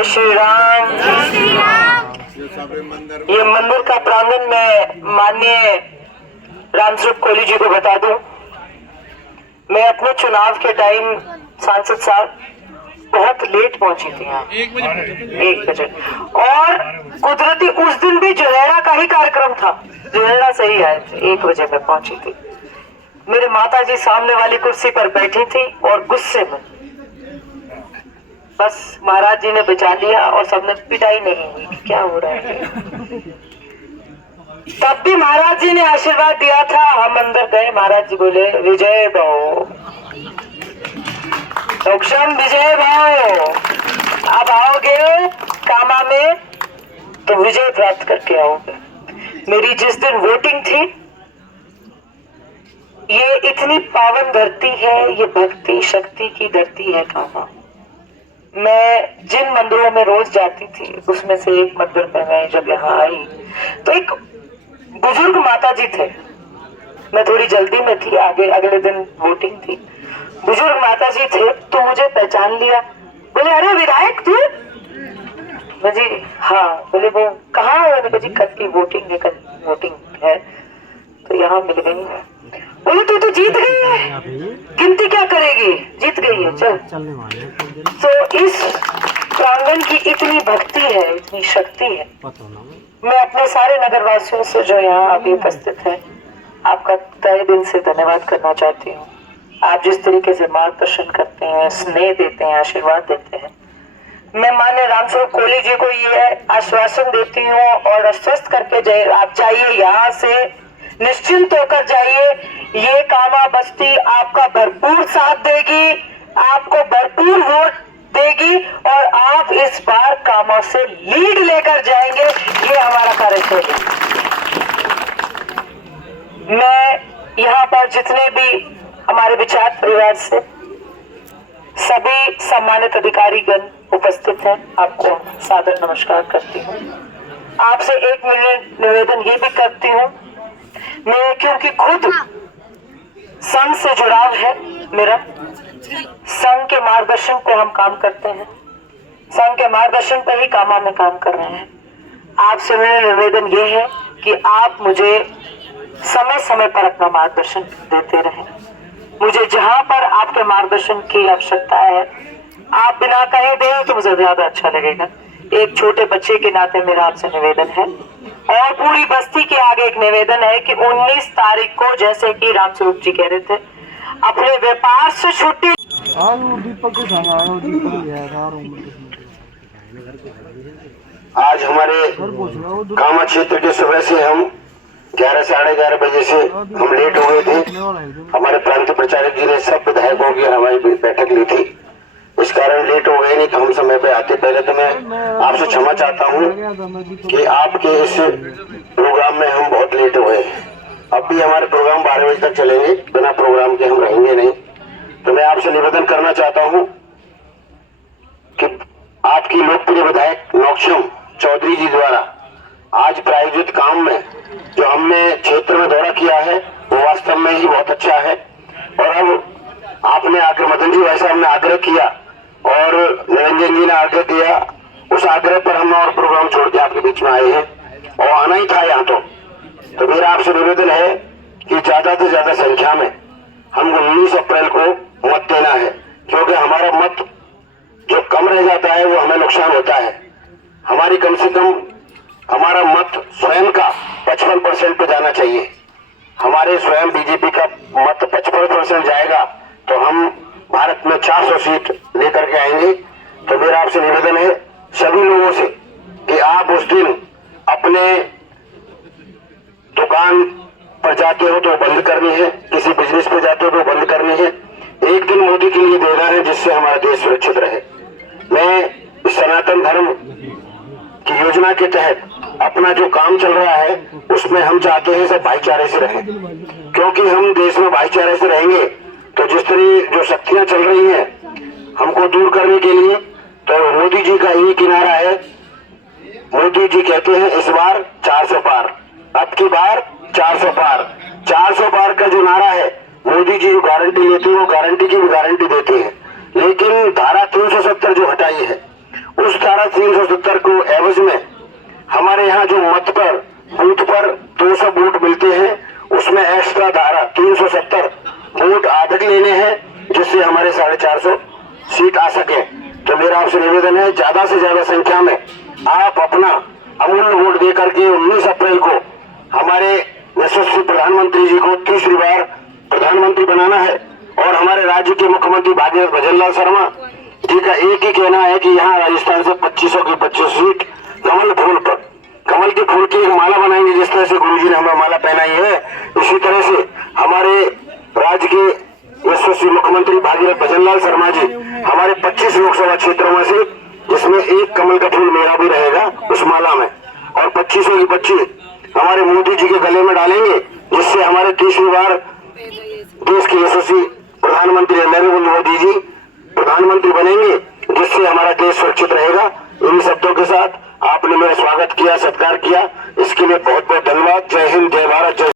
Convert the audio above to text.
जय श्री राम। ये मंदिर का प्रांगण में माननीय रामस्वरूप कोहली जी को बता दूं, मैं अपने चुनाव के टाइम सांसद साहब बहुत लेट पहुंची थी यहाँ, 1 बजे, और कुदरती उस दिन भी जुलेरा का ही कार्यक्रम था, जुलेरा से ही आए थे, 1 बजे में पहुंची थी। मेरे माता जी सामने वाली कुर्सी पर बैठी थी और गुस्से में बस महाराज जी ने बचा लिया और सबने पिटाई नहीं हुई कि क्या हो रहा है। तब भी महाराज जी ने आशीर्वाद दिया था। हम अंदर गए, महाराज जी बोले विजय भव, सक्षम विजय भव, अब आओगे कामा में तो विजय प्राप्त करके आओगे। मेरी जिस दिन वोटिंग थी, ये इतनी पावन धरती है, ये भक्ति शक्ति की धरती है कामा। मैं जिन मंदिरों में रोज जाती थी उसमें से एक मंदिर में मैं जब यहाँ आई तो एक बुजुर्ग माता जी थे। मैं थोड़ी जल्दी में थी, आगे अगले दिन वोटिंग थी। बुजुर्ग माता जी थे तो मुझे पहचान लिया, बोले अरे विधायक तू? मैं जी हाँ। बोले वो कहाँ है? मैंने कहा जी कल की वोटिंग है, कल वोटिंग है तो यहाँ मिल गई है। बोले तू तो जीत गई है, गिनती क्या करेगी, जीत गई है चल। तो इस प्रांगण की इतनी भक्ति है, इतनी शक्ति है। मैं अपने सारे नगरवासियों से जो यहाँ अभी उपस्थित है, आपका तहे दिल से धन्यवाद करना चाहती हूँ। आप जिस तरीके से मार्गदर्शन करते हैं, स्नेह देते हैं, आशीर्वाद देते हैं, मैं माननीय रामस्वरूप कोहली जी को ये आश्वासन देती हूँ और आश्वस्त करके जाइए, आप जाइए यहाँ से निश्चिंत होकर जाइए। ये कामा बस्ती आपका भरपूर साथ देगी, आपको भरपूर वोट देगी और आप इस बार कामा से लीड लेकर जाएंगे, ये हमारा कार्यक्रम है। मैं यहाँ पर जितने भी हमारे विचार परिवार से सभी सम्मानित अधिकारीगण उपस्थित हैं, आपको सादर नमस्कार करती हूँ। आपसे एक मिनट निवेदन ये भी करती हूँ, मैं क्योंकि खुद संघ से जुड़ाव है मेरा, संघ के मार्गदर्शन पे हम काम करते हैं, संघ के मार्गदर्शन पे ही कामा में काम कर रहे हैं। आपसे मेरा निवेदन ये है कि आप मुझे समय समय पर अपना मार्गदर्शन देते रहें। मुझे जहां पर आपके मार्गदर्शन की आवश्यकता है, आप बिना कहे दें तो मुझे ज्यादा अच्छा लगेगा। एक छोटे बच्चे के नाते मेरा आपसे निवेदन है और पूरी बस्ती के आगे एक निवेदन है कि 19 तारीख को, जैसे कि रामस्वरूप जी कह रहे थे, अपने व्यापार से छुट्टी। आज हमारे कामा क्षेत्र के सुबह से हम 11 साढ़े 11 बजे से हम लेट हो गए थे। हमारे प्रांतीय प्रचारक जी ने सब विधायकों की हमारी बैठक ली थी, इस कारण लेट हो गए, नहीं तो हम समय पे आते। पहले तो मैं आपसे क्षमा चाहता हूँ कि आपके इस प्रोग्राम में हम बहुत लेट हो गए। अब भी हमारे प्रोग्राम 12 बजे तक चलेंगे, बिना प्रोग्राम के हम रहेंगे नहीं। तो मैं आपसे निवेदन करना चाहता हूँ कि आपकी लोकप्रिय विधायक नौक्षम चौधरी जी द्वारा आज प्रायोजित काम में जो हमने क्षेत्र में दौरा किया है वो वास्तव में ही बहुत अच्छा है। और अब आपने आग्रह, मदन जी वैसा हमने आग्रह किया और निरंजन जी ने आग्रह किया, उस आग्रह पर हम और प्रोग्राम छोड़ के आपके बीच में आए हैं और आना ही था यहाँ। तो मेरा आपसे निवेदन है कि ज्यादा से ज्यादा संख्या में हमको 19 अप्रैल को मत देना है, क्योंकि हमारा मत जो कम रह जाता है वो हमें नुकसान होता है। हमारी कम से कम हमारा मत स्वयं का 55% पे जाना चाहिए। हमारे स्वयं बीजेपी का मत 55% जाएगा तो हम भारत में 400 सीट लेकर के आएंगे। तो मेरा आपसे निवेदन है सभी लोगों से कि आप उस दिन अपने दुकान पर जाते हो तो बंद करनी है, किसी बिजनेस पे जाते हो तो बंद करनी है। एक दिन मोदी के लिए देना है जिससे हमारा देश सुरक्षित रहे। मैं सनातन धर्म की योजना के तहत अपना जो काम चल रहा है उसमें हम चाहते हैं सब भाईचारे से रहें, क्योंकि हम देश में भाईचारे से रहेंगे तो जिस तरह जो शक्तियां चल रही हैं हमको दूर करने के लिए, तो मोदी जी का यही किनारा है। मोदी जी कहते हैं इस बार 400 पार, अब की बार 400 पार। 400 पार का जो नारा है, मोदी जी जो गारंटी लेते हैं वो गारंटी की भी गारंटी देते हैं। लेकिन धारा 370 जो हटाई है उस धारा 370 को एवज में हमारे यहाँ जो मत पर बूथ पर 200 वोट मिलते हैं, उसमें एक्स्ट्रा धारा 370 वोट अधिक लेने हैं, जिससे हमारे 450 सीट आ सके। तो मेरा आपसे निवेदन है, ज्यादा से ज्यादा संख्या में आप अपना अमूल्य वोट देकर के 19 अप्रैल को हमारे यशस्वी प्रधानमंत्री जी को तीसरी बार प्रधानमंत्री बनाना है। और हमारे राज्य के मुख्यमंत्री भागीरथ भजनलाल शर्मा जी का एक ही कहना है कि यहाँ राजस्थान से 2500 की 25 सीट कमल फूल पर, कमल के फूल की एक माला बनाएंगे। जिस तरह से गुरुजी ने हमें माला पहनाई है, इसी तरह से हमारे राज्य के यशस्वी मुख्यमंत्री भागीरथ भजनलाल शर्मा जी हमारे 25 लोकसभा क्षेत्रों में से, जिसमें एक कमल का फूल मेरा भी रहेगा उस माला में, और 2500 की 25 हमारे मोदी जी के गले में डालेंगे, जिससे हमारे तीसरी बार देश के यशस्वी प्रधानमंत्री नरेंद्र मोदी जी प्रधानमंत्री बनेंगे, जिससे हमारा देश सुरक्षित रहेगा। इन शब्दों के साथ आपने मेरा स्वागत किया, सत्कार किया, इसके लिए बहुत बहुत धन्यवाद।